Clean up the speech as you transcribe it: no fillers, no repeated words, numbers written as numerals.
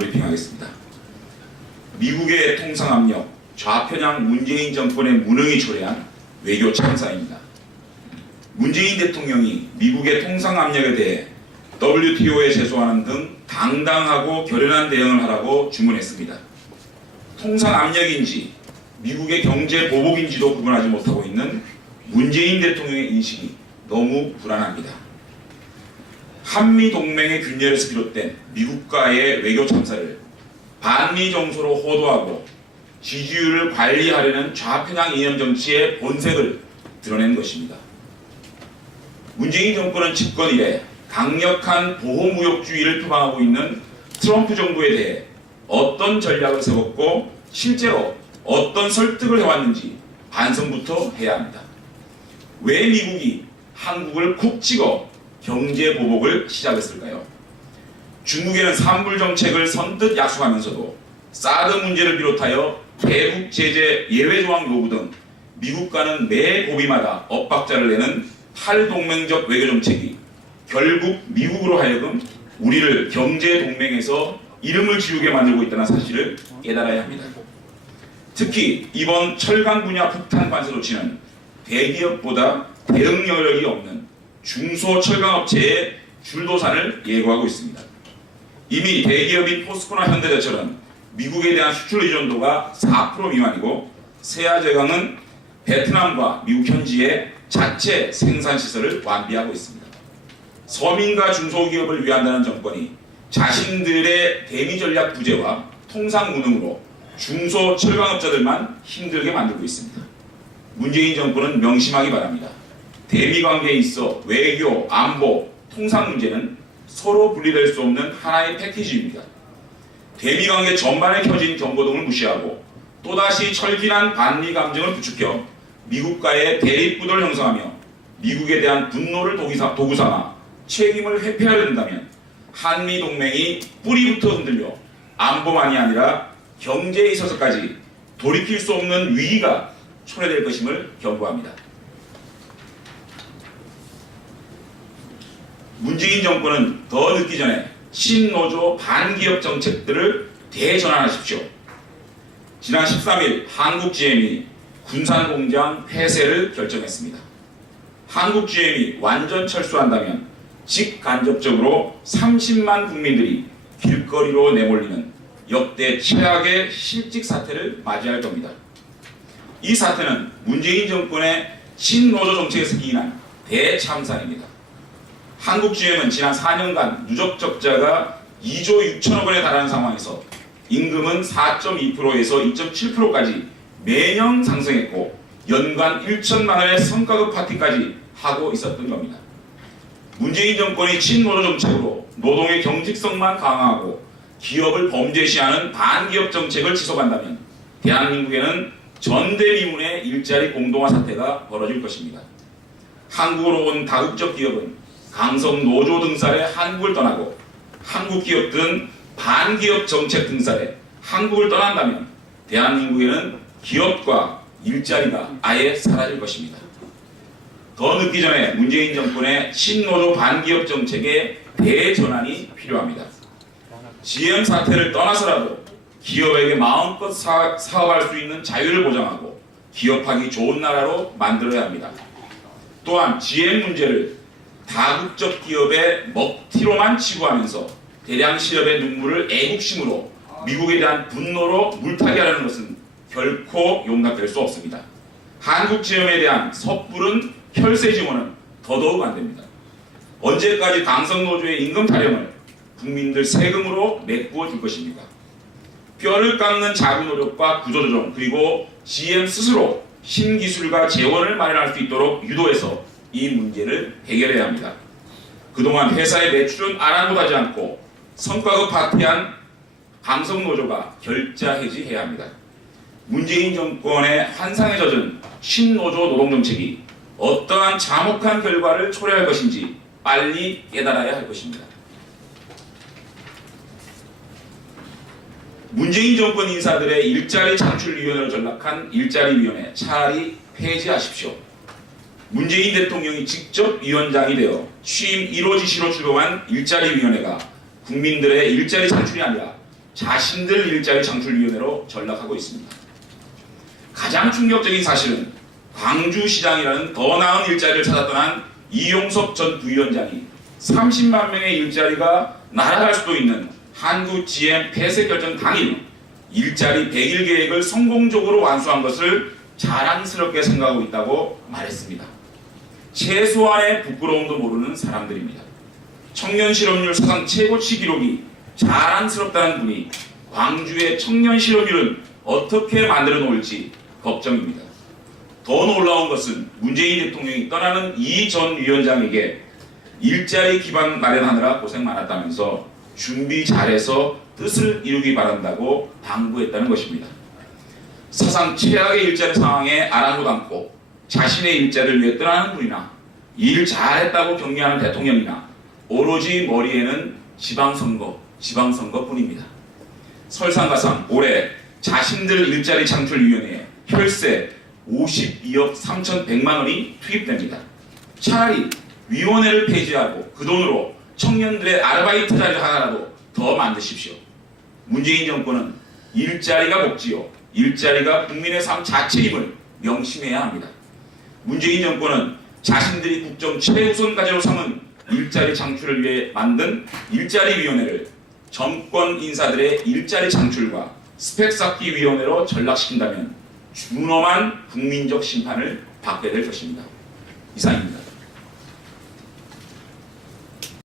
브리핑하겠습니다. 미국의 통상압력, 좌편향 문재인 정권의 무능이 초래한 외교 참사입니다. 문재인 대통령이 미국의 통상압력에 대해 WTO에 제소하는 등 당당하고 결연한 대응을 하라고 주문했습니다. 통상압력인지 미국의 경제 보복인지도 구분하지 못하고 있는 문재인 대통령의 인식이 너무 불안합니다. 한미동맹의 균열에서 비롯된 미국과의 외교 참사를 반미 정서로 호도하고 지지율을 관리하려는 좌편향 이념 정치의 본색을 드러낸 것입니다. 문재인 정권은 집권 이래 강력한 보호무역주의를 표방하고 있는 트럼프 정부에 대해 어떤 전략을 세웠고 실제로 어떤 설득을 해왔는지 반성부터 해야 합니다. 왜 미국이 한국을 콕 찍어 경제 보복을 시작했을까요? 중국에는 산불 정책을 선뜻 약속하면서도 사드 문제를 비롯하여 대북 제재 예외 조항 요구 등 미국과는 매 고비마다 엇박자를 내는 탈동맹적 외교 정책이 결국 미국으로 하여금 우리를 경제 동맹에서 이름을 지우게 만들고 있다는 사실을 깨달아야 합니다. 특히 이번 철강 분야 폭탄 관세 조치는 대기업보다 대응 여력이 없는 중소철강업체의 줄도산을 예고하고 있습니다. 이미 대기업인 포스코나 현대제철은 미국에 대한 수출 의존도가 4% 미만이고 세아제강은 베트남과 미국 현지에 자체 생산시설을 완비하고 있습니다. 서민과 중소기업을 위한다는 정권이 자신들의 대미전략 부재와 통상무능으로 중소철강업자들만 힘들게 만들고 있습니다. 문재인 정권은 명심하기 바랍니다. 대미관계에 있어 외교, 안보, 통상 문제는 서로 분리될 수 없는 하나의 패키지입니다. 대미관계 전반에 켜진 경고등을 무시하고 또다시 철기난 반미 감정을 부추겨 미국과의 대립구도를 형성하며 미국에 대한 분노를 도구 삼아 책임을 회피하려 든다면 한미 동맹이 뿌리부터 흔들려 안보만이 아니라 경제에 있어서까지 돌이킬 수 없는 위기가 초래될 것임을 경고합니다. 문재인 정권은 더 늦기 전에 신노조 반기업 정책들을 대전환하십시오. 지난 13일 한국GM이 군산공장 폐쇄를 결정했습니다. 한국GM이 완전 철수한다면 직간접적으로 30만 국민들이 길거리로 내몰리는 역대 최악의 실직 사태를 맞이할 겁니다. 이 사태는 문재인 정권의 신노조 정책에서 기인한 대참사입니다. 한국GM은 지난 4년간 누적 적자가 2조 6천억 원에 달하는 상황에서 임금은 4.2%에서 2.7%까지 매년 상승했고 연간 1천만 원의 성과급 파티까지 하고 있었던 겁니다. 문재인 정권이 친노조 정책으로 노동의 경직성만 강화하고 기업을 범죄시하는 반기업 정책을 지속한다면 대한민국에는 전대미문의 일자리 공동화 사태가 벌어질 것입니다. 한국으로 온 다국적 기업은 강성 노조 등살에 한국을 떠나고 한국 기업들은 반기업 정책 등살에 한국을 떠난다면 대한민국에는 기업과 일자리가 아예 사라질 것입니다. 더 늦기 전에 문재인 정권의 신노조 반기업 정책의 대전환이 필요합니다. GM 사태를 떠나서라도 기업에게 마음껏 사업할 수 있는 자유를 보장하고 기업하기 좋은 나라로 만들어야 합니다. 또한 GM 문제를 다국적 기업의 먹튀로만 치부하면서 대량 실업의 눈물을 애국심으로 미국에 대한 분노로 물타기 하려는 것은 결코 용납될 수 없습니다. 한국GM에 대한 섣부른 혈세 지원은 더더욱 안 됩니다. 언제까지 강성노조의 임금 타령을 국민들 세금으로 메꾸어 줄 것입니까? 뼈를 깎는 자구 노력과 구조조정 그리고 GM 스스로 신기술과 재원을 마련할 수 있도록 유도해서 이 문제를 해결해야 합니다. 그동안 회사의 매출은 아랑곳하지 않고 성과급 파티한 강성노조가 결자 해지해야 합니다. 문재인 정권의 환상에 젖은 신노조 노동정책이 어떠한 참혹한 결과를 초래할 것인지 빨리 깨달아야 할 것입니다. 문재인 정권 인사들의 일자리 창출위원회를 전락한 일자리위원회 차라리 폐지하십시오. 문재인 대통령이 직접 위원장이 되어 취임 1호 지시로 출범한 일자리위원회가 국민들의 일자리 창출이 아니라 자신들 일자리 창출위원회로 전락하고 있습니다. 가장 충격적인 사실은 광주시장이라는 더 나은 일자리를 찾아 떠난 이용섭 전 부위원장이 30만 명의 일자리가 날아갈 수도 있는 한국 GM 폐쇄 결정 당일 일자리 100일 계획을 성공적으로 완수한 것을 자랑스럽게 생각하고 있다고 말했습니다. 최소한의 부끄러움도 모르는 사람들입니다. 청년 실업률 사상 최고치 기록이 자랑스럽다는 분이 광주의 청년 실업률은 어떻게 만들어 놓을지 걱정입니다. 더 놀라운 것은 문재인 대통령이 떠나는 이 전 위원장에게 일자리 기반 마련하느라 고생 많았다면서 준비 잘해서 뜻을 이루기 바란다고 당부했다는 것입니다. 사상 최악의 일자리 상황에 아랑곳 않고 자신의 일자리를 위해 떠나는 분이나 일 잘했다고 격려하는 대통령이나 오로지 머리에는 지방선거뿐입니다. 설상가상 올해 자신들 일자리 창출위원회에 혈세 52억 3,100만 원이 투입됩니다. 차라리 위원회를 폐지하고 그 돈으로 청년들의 아르바이트 자리를 하나라도 더 만드십시오. 문재인 정권은 일자리가 복지요, 일자리가 국민의 삶 자체임을 명심해야 합니다. 문재인 정권은 자신들이 국정 최우선 과제로 삼은 일자리 창출을 위해 만든 일자리위원회를 정권 인사들의 일자리 창출과 스펙 쌓기 위원회로 전락시킨다면 준엄한 국민적 심판을 받게 될 것입니다. 이상입니다.